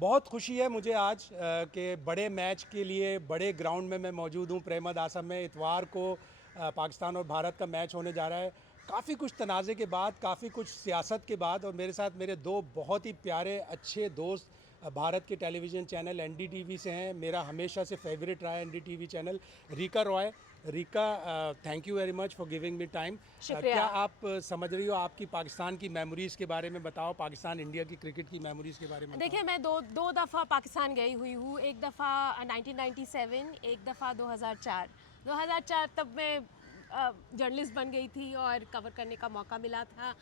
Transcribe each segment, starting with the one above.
बहुत खुशी है मुझे आज कि बड़े मैच के लिए बड़े ग्राउंड में मैं मौजूद हूँ। प्रेमद आसम में इतवार को पाकिस्तान और भारत का मैच होने जा रहा है। काफ़ी कुछ तनाज़े के बाद, काफ़ी कुछ सियासत के बाद, और मेरे साथ मेरे दो बहुत ही प्यारे अच्छे दोस्त भारत के टेलीविज़न चैनल एनडीटीवी से हैं। मेरा हमेशा से फेवरेट रहा है NDTV channel. Rica Roy. Rica, thank you very much for giving me time. शुक्रिया। क्या आप समझ रही हो, आपकी पाकिस्तान की मेमोरीज़ के बारे में बताओ, पाकिस्तान इंडिया की क्रिकेट की मेमोरीज़ के बारे में बताओ। देखिए, मैं दो दफ़ा पाकिस्तान गई हुई हूँ। एक दफ़ा 1997, एक दफ़ा 2004। 2004 तब मैं जर्नलिस्ट बन गई थी और कवर करने का मौका मिला था।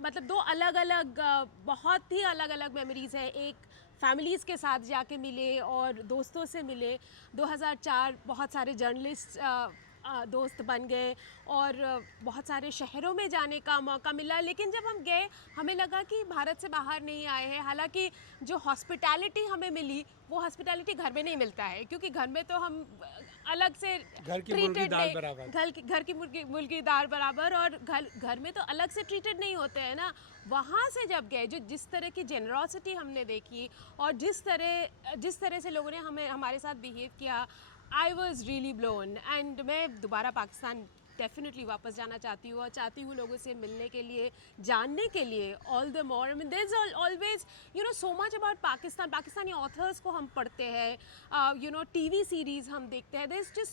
मतलब दो अलग अलग बहुत ही अलग अलग मेमोरीज़ हैं। एक फैमिलीज़ के साथ जाके मिले और दोस्तों से मिले। 2004 बहुत सारे जर्नलिस्ट दोस्त बन गए और बहुत सारे शहरों में जाने का मौका मिला। लेकिन जब हम गए, हमें लगा कि भारत से बाहर नहीं आए हैं। हालांकि जो हॉस्पिटैलिटी हमें मिली, वो हॉस्पिटैलिटी घर में नहीं मिलता है, क्योंकि घर में तो हम अलग से घर की मुर्गी ट्रीटेड दाल नहीं, बराबर। घर की मुर्गी दाल बराबर, और घर में तो अलग से ट्रीटेड नहीं होते हैं ना। वहाँ से जब गए, जो जिस तरह की जेनरॉसिटी हमने देखी और जिस तरह से लोगों ने हमारे साथ बिहेव किया, I was really blown. And मैं दोबारा पाकिस्तान डेफिनेटली वापस जाना चाहती हूँ और चाहती हूँ लोगों से मिलने के लिए, जानने के लिए। All the more, I mean there is always so much about Pakistan. Pakistani authors को हम पढ़ते हैं, टीवी सीरीज़ हम देखते हैं। There is just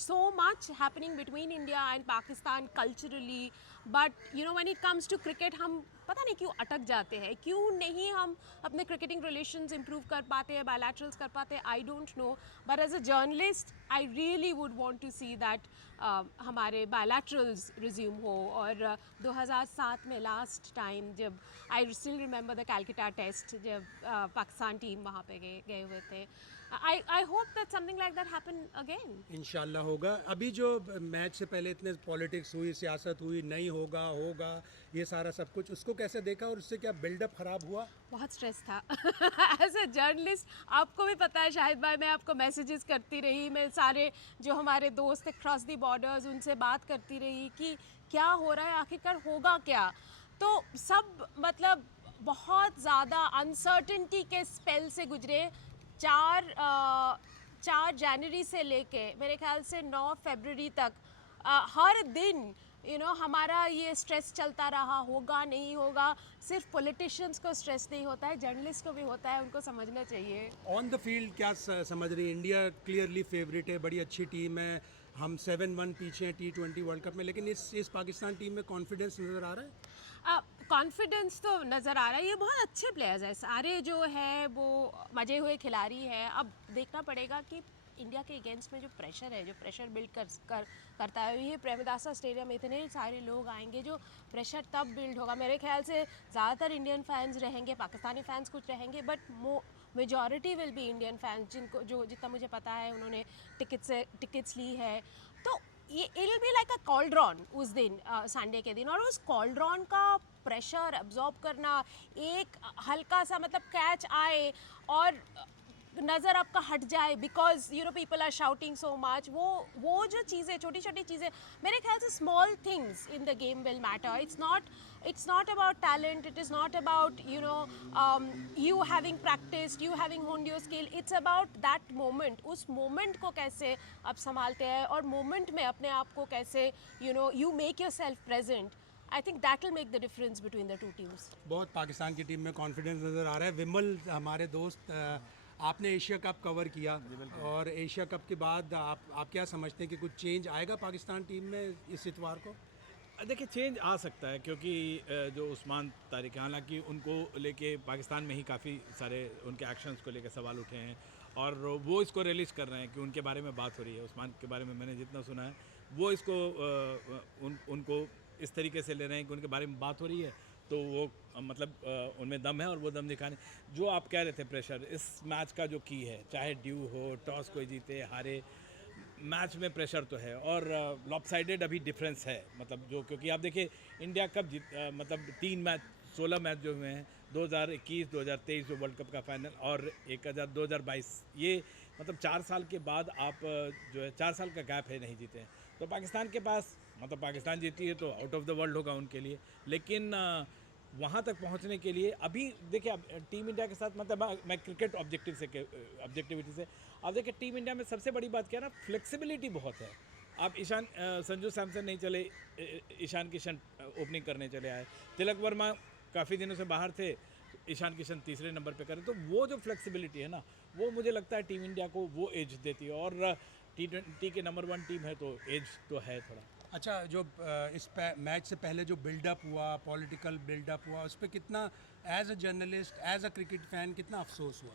so much happening between India and Pakistan culturally. But when it comes to cricket, हम पता नहीं क्यों अटक जाते हैं, क्यों नहीं हम अपने क्रिकेटिंग रिलेशंस इंप्रूव कर पाते हैं, बायलैटरल्स कर पाते हैं। I don't know, but as a journalist I really would want to see that हमारे बायलैटरल्स रिज्यूम हो। और 2007 में लास्ट टाइम जब, I still remember the Calcutta test, जब पाकिस्तान टीम वहाँ पे गए हुए थे। I hope that something like that happen again. इंशाल्लाह होगा। अभी जो मैच से पहले इतने पॉलिटिक्स हुई, सियासत हुई, नहीं होगा होगा, ये सारा सब कुछ, उसको कैसे देखा और उससे क्या बिल्डअप खराब हुआ? बहुत स्ट्रेस था। एज ए जर्नलिस्ट, आपको भी पता है शाहिद भाई, मैं आपको मैसेजेस करती रही, मैं सारे जो हमारे दोस्त क्रॉस द बॉर्डर्स, उनसे बात करती रही कि क्या हो रहा है, आखिरकार होगा क्या। तो सब मतलब बहुत ज़्यादा अनसर्टेनिटी के स्पेल से गुजरे। 4 जनवरी से लेके मेरे ख्याल से 9 फरवरी तक हर दिन हमारा ये स्ट्रेस चलता रहा। होगा नहीं होगा। सिर्फ पॉलिटिशियंस को स्ट्रेस नहीं होता है, जर्नलिस्ट को भी होता है, उनको समझना चाहिए। ऑन द फील्ड क्या समझ रही है? इंडिया क्लियरली फेवरेट है, बड़ी अच्छी टीम है, हम 7-1 पीछे हैं T20 वर्ल्ड कप में, लेकिन इस पाकिस्तान टीम में कॉन्फिडेंस नज़र आ रहा है? कॉन्फिडेंस तो नज़र आ रहा है। ये बहुत अच्छे प्लेयर्स हैं सारे, जो है वो मजे हुए खिलाड़ी हैं। अब देखना पड़ेगा कि इंडिया के अगेंस्ट में जो प्रेशर बिल्ड करता है, ये प्रेमदासा स्टेडियम में इतने सारे लोग आएंगे, जो प्रेशर तब बिल्ड होगा। मेरे ख्याल से ज़्यादातर इंडियन फैंस रहेंगे, पाकिस्तानी फैंस कुछ रहेंगे, but majority will be Indian fans, जितना मुझे पता है उन्होंने टिकट्स ली है। तो ये it will be like a cauldron उस दिन, संडे के दिन, और उस कॉल्ड्रॉन का प्रेशर अब्जॉर्ब करना, एक हल्का सा मतलब कैच आए और नज़र आपका हट जाए, because people are shouting so much, वो जो चीज़ें, छोटी छोटी चीज़ें, मेरे ख्याल से small things in the game will matter. It's not about talent, it is not about you having practiced, you having honed your skill. It's about that moment. उस मोमेंट को कैसे आप संभालते हैं और मोमेंट में अपने आप को कैसे you make yourself present. I think that will make the difference between the two teams. बहुत पाकिस्तान की टीम में कॉन्फिडेंस नज़र आ रहा है। विमल, हमारे दोस्त, आपने एशिया कप कवर किया, और एशिया कप के बाद आप क्या समझते हैं कि कुछ चेंज आएगा पाकिस्तान टीम में इस इतवार को? देखिए, चेंज आ सकता है, क्योंकि जो उस्मान तारिक, हालांकि उनको लेके पाकिस्तान में ही काफ़ी सारे उनके एक्शंस को लेकर सवाल उठे हैं, और वो इसको रिलीज़ कर रहे हैं कि उनके बारे में बात हो रही है। उस्मान के बारे में मैंने जितना सुना है, वो इसको उनको इस तरीके से ले रहे हैं कि उनके बारे में बात हो रही है, तो वो मतलब उनमें दम है और वो दम दिखाने। जो आप कह रहे थे प्रेशर, इस मैच का जो की है, चाहे ड्यू हो, टॉस कोई जीते हारे, मैच में प्रेशर तो है। और लॉपसाइडेड अभी डिफरेंस है, मतलब जो, क्योंकि आप देखिए इंडिया कब मतलब 16 मैच जो हुए हैं, 2021, 2023 जो वर्ल्ड कप का फाइनल, और 2022, ये मतलब 4 साल के बाद आप जो है 4 साल का गैप है, नहीं जीते हैं। तो पाकिस्तान के पास, मतलब पाकिस्तान जीती है तो आउट ऑफ द वर्ल्ड होगा उनके लिए, लेकिन वहाँ तक पहुँचने के लिए अभी देखिए, अब टीम इंडिया के साथ मतलब मैं क्रिकेट ऑब्जेक्टिविटी से अब देखिए, टीम इंडिया में सबसे बड़ी बात क्या है ना, फ्लेक्सिबिलिटी बहुत है। आप संजू सैमसन नहीं चले, ईशान किशन ओपनिंग करने चले आए, तिलक वर्मा काफ़ी दिनों से बाहर थे, ईशान किशन तीसरे नंबर पे करें, तो वो जो फ्लेक्सिबिलिटी है ना, वो मुझे लगता है टीम इंडिया को वो एज देती है। और T20 के नंबर 1 टीम है, तो एज तो है थोड़ा। अच्छा, जो इस मैच से पहले जो बिल्डअप हुआ, पॉलिटिकल बिल्डअप हुआ, उस पर कितना as a journalist, as a cricket fan कितना अफसोस हुआ?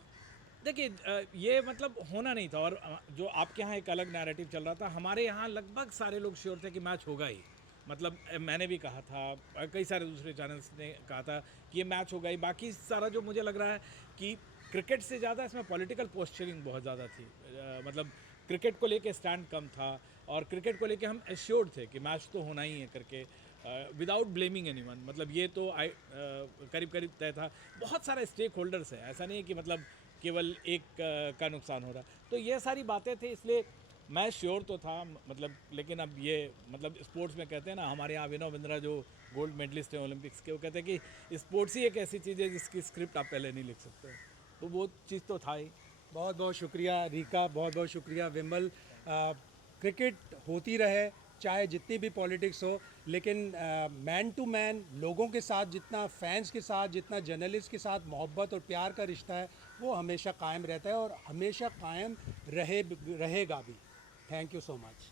देखिए, ये मतलब होना नहीं था। और जो आपके यहाँ एक अलग नैरेटिव चल रहा था, हमारे यहाँ लगभग सारे लोग श्योर थे कि मैच होगा ही। मतलब मैंने भी कहा था, कई सारे दूसरे चैनल्स ने कहा था कि ये मैच होगा ही। बाकी सारा जो मुझे लग रहा है कि क्रिकेट से ज़्यादा इसमें पॉलिटिकल पोस्चरिंग बहुत ज़्यादा थी। मतलब क्रिकेट को लेके स्टैंड कम था, और क्रिकेट को लेके हम एश्योर्ड थे कि मैच तो होना ही है करके, विदाउट ब्लेमिंग एनीवन। मतलब ये तो करीब करीब तय था। बहुत सारे स्टेक होल्डर्स हैं, ऐसा नहीं है कि मतलब केवल एक का नुकसान हो रहा। तो ये सारी बातें थी, इसलिए मैं श्योर तो था। मतलब लेकिन अब ये मतलब स्पोर्ट्स में कहते हैं ना, हमारे यहाँ अभिनव बिंद्रा जो गोल्ड मेडलिस्ट हैं ओलंपिक्स के, वो कहते हैं कि स्पोर्ट्स ही एक ऐसी चीज़ है जिसकी स्क्रिप्ट आप पहले नहीं लिख सकते। तो वो चीज़ तो था ही। बहुत बहुत शुक्रिया रीका, बहुत बहुत शुक्रिया विमल। क्रिकेट होती रहे, चाहे जितनी भी पॉलिटिक्स हो, लेकिन मैन टू मैन लोगों के साथ जितना, फैंस के साथ जितना, जर्नलिस्ट के साथ मोहब्बत और प्यार का रिश्ता है, वो हमेशा कायम रहता है और हमेशा कायम रहेगा भी। Thank you so much.